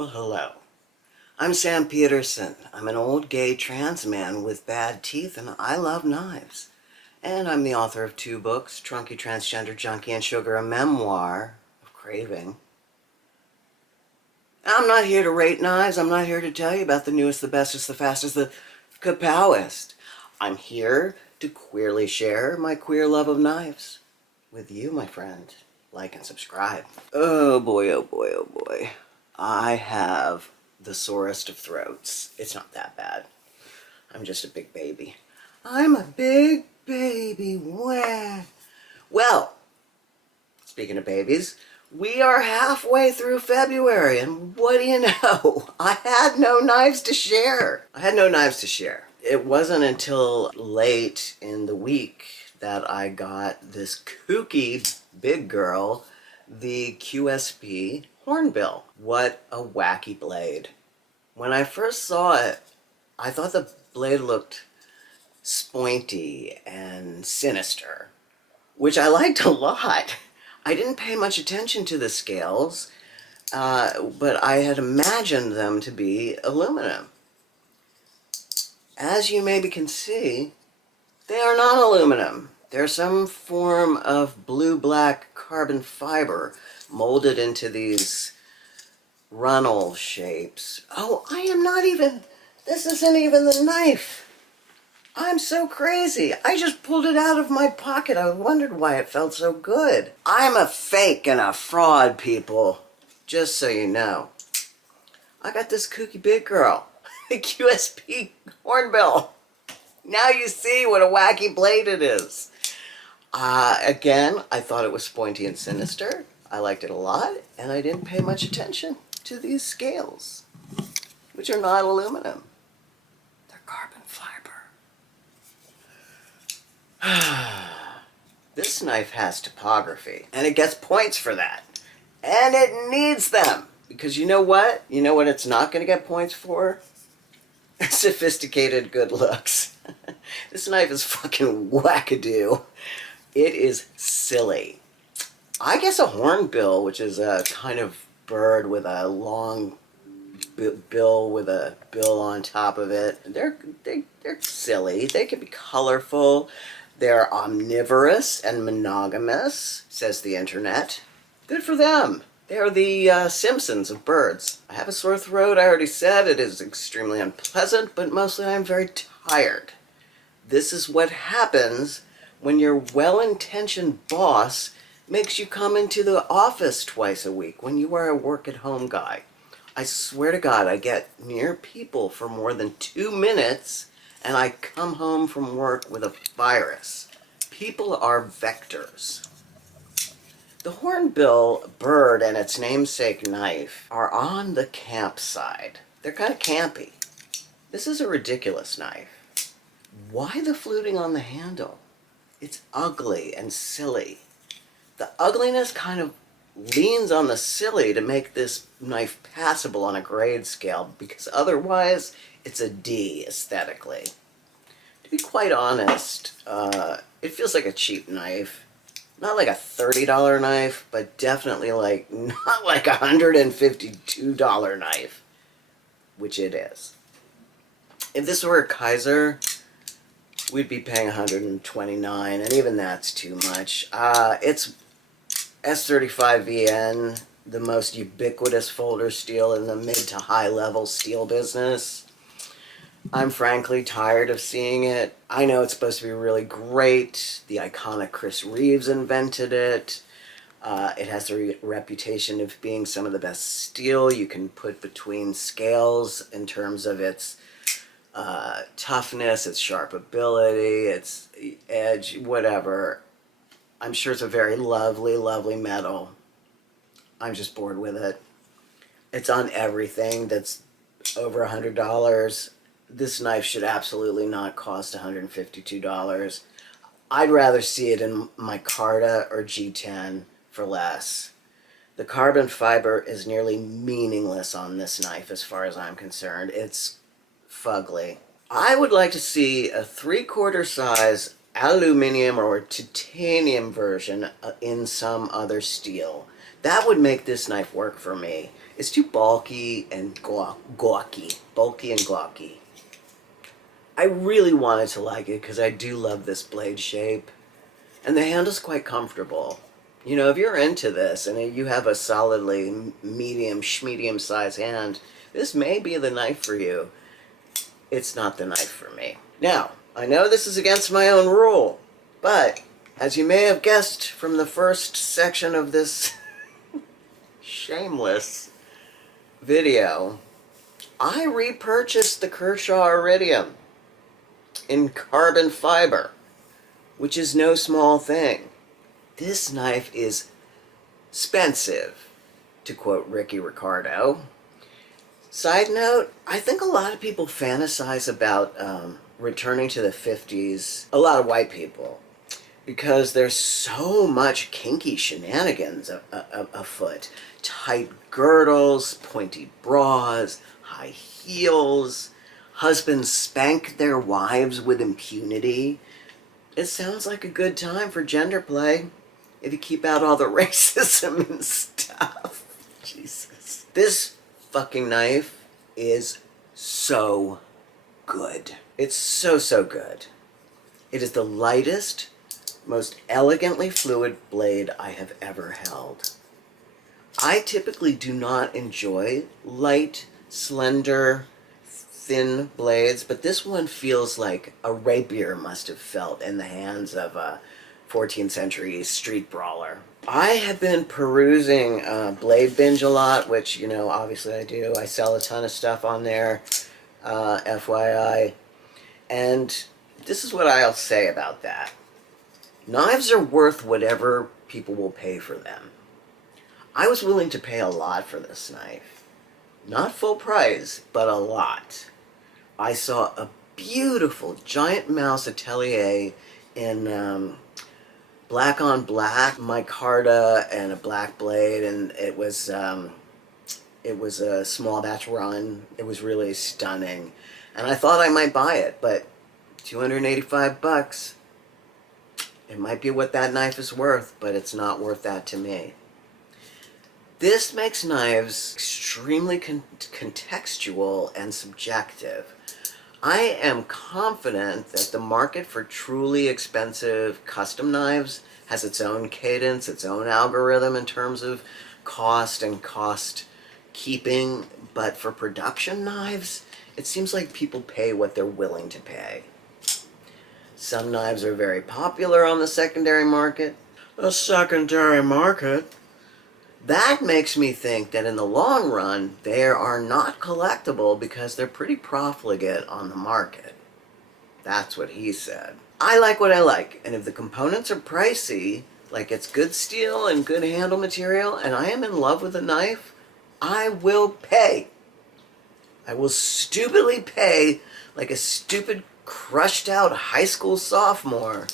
Well, hello. I'm Sam Peterson. I'm an old gay trans man with bad teeth, and I love knives. And I'm the author of 2 books, Trunky Transgender Junkie and Sugar, a memoir of craving. I'm not here to rate knives. I'm not here to tell you about the newest, the bestest, the fastest, the kapowest. I'm here to queerly share my queer love of knives with you, my friend. Like and subscribe. Oh boy, oh boy, oh boy. I have the sorest of throats. It's not that bad. I'm just a big baby. I'm a big baby. Wah. Well, speaking of babies, we are halfway through February, and what do you know? I had no knives to share. It wasn't until late in the week that I got this kooky big girl, the QSP Hornbill. What a wacky blade. When I first saw it, I thought the blade looked spointy and sinister, which I liked a lot. I didn't pay much attention to the scales, but I had imagined them to be aluminum. As you maybe can see, they are not aluminum. They're some form of blue-black carbon fiber molded into these runnel shapes. Oh, this isn't even the knife. I'm so crazy. I just pulled it out of my pocket. I wondered why it felt so good. I'm a fake and a fraud, people. Just so you know. I got this kooky big girl, the QSP Hornbill. Now you see what a wacky blade it is. Again, I thought it was pointy and sinister. I liked it a lot, and I didn't pay much attention to these scales, which are not aluminum. They're carbon fiber. This knife has topography, and it gets points for that. And it needs them, because you know what? You know what it's not going to get points for? Sophisticated good looks. This knife is fucking wackadoo. It is silly. I guess a hornbill, which is a kind of bird with a long bill with a bill on top of it, they're silly. They can be colorful. They're omnivorous and monogamous, says the internet. Good for them. They are the Simpsons of birds. I have a sore throat. I already said it is extremely unpleasant, but mostly I'm very tired. This is what happens when your well-intentioned boss makes you come into the office twice a week when you are a work-at-home guy. I swear to God, I get near people for more than 2 minutes, and I come home from work with a virus. People are vectors. The hornbill bird and its namesake knife are on the camp side. They're kind of campy. This is a ridiculous knife. Why the fluting on the handle? It's ugly and silly. The ugliness kind of leans on the silly to make this knife passable on a grade scale, because otherwise it's a D aesthetically. To be quite honest, it feels like a cheap knife. Not like a $30 knife, but definitely not like a $152 knife, which it is. If this were a Kaiser, we'd be paying $129, and even that's too much. It's S35VN, the most ubiquitous folder steel in the mid to high level steel business. I'm frankly tired of seeing it. I know it's supposed to be really great. The iconic Chris Reeves invented it. It has a reputation of being some of the best steel you can put between scales in terms of its toughness, its sharp ability, its edge, whatever. I'm sure it's a very lovely, lovely metal. I'm just bored with it. It's on everything that's over $100. This knife should absolutely not cost $152. I'd rather see it in my Carta or G10 for less. The carbon fiber is nearly meaningless on this knife as far as I'm concerned. It's fugly. I would like to see a 3/4 size aluminum or titanium version in some other steel. That would make this knife work for me. It's too bulky and gawky. Bulky and gawky. I really wanted to like it because I do love this blade shape. And the handle's quite comfortable. You know, if you're into this and you have a solidly medium sized hand, this may be the knife for you. It's not the knife for me. Now, I know this is against my own rule, but as you may have guessed from the first section of this shameless video, I repurchased the Kershaw Iridium in carbon fiber, which is no small thing. This knife is expensive, to quote Ricky Ricardo. Side note, I think a lot of people fantasize about returning to the 50s, a lot of white people, because there's so much kinky shenanigans afoot. Tight girdles, pointy bras, high heels, husbands spank their wives with impunity. It sounds like a good time for gender play if you keep out all the racism and stuff. Jesus. This fucking knife is so good. It's so good. It is the lightest, most elegantly fluid blade I have ever held. I typically do not enjoy light, slender, thin blades, but this one feels like a rapier must have felt in the hands of a 14th century street brawler. I have been perusing Blade Binge a lot, which, you know, obviously I do. I sell a ton of stuff on there, FYI. And this is what I'll say about that. Knives are worth whatever people will pay for them. I was willing to pay a lot for this knife. Not full price, but a lot. I saw a beautiful giant mouse atelier in black on black, micarta, and a black blade, and it was a small batch run. It was really stunning, and I thought I might buy it, but $285. It might be what that knife is worth, but it's not worth that to me. This makes knives extremely contextual and subjective. I am confident that the market for truly expensive custom knives has its own cadence, its own algorithm in terms of cost and cost keeping, but for production knives, it seems like people pay what they're willing to pay. Some knives are very popular on the secondary market. The secondary market? That makes me think that in the long run, they are not collectible because they're pretty profligate on the market. That's what he said. I like what I like, and if the components are pricey, like it's good steel and good handle material, and I am in love with a knife, I will pay. I will stupidly pay like a stupid, crushed out high school sophomore.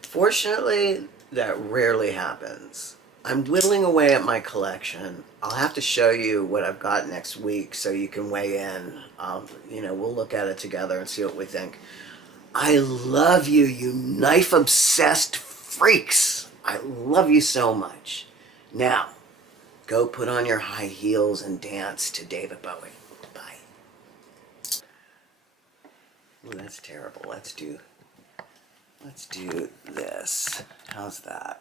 Fortunately, that rarely happens. I'm whittling away at my collection. I'll have to show you what I've got next week so you can weigh in. We'll look at it together and see what we think. I love you, you knife-obsessed freaks. I love you so much. Now, go put on your high heels and dance to David Bowie. Bye. Ooh, that's terrible. Let's do this. How's that?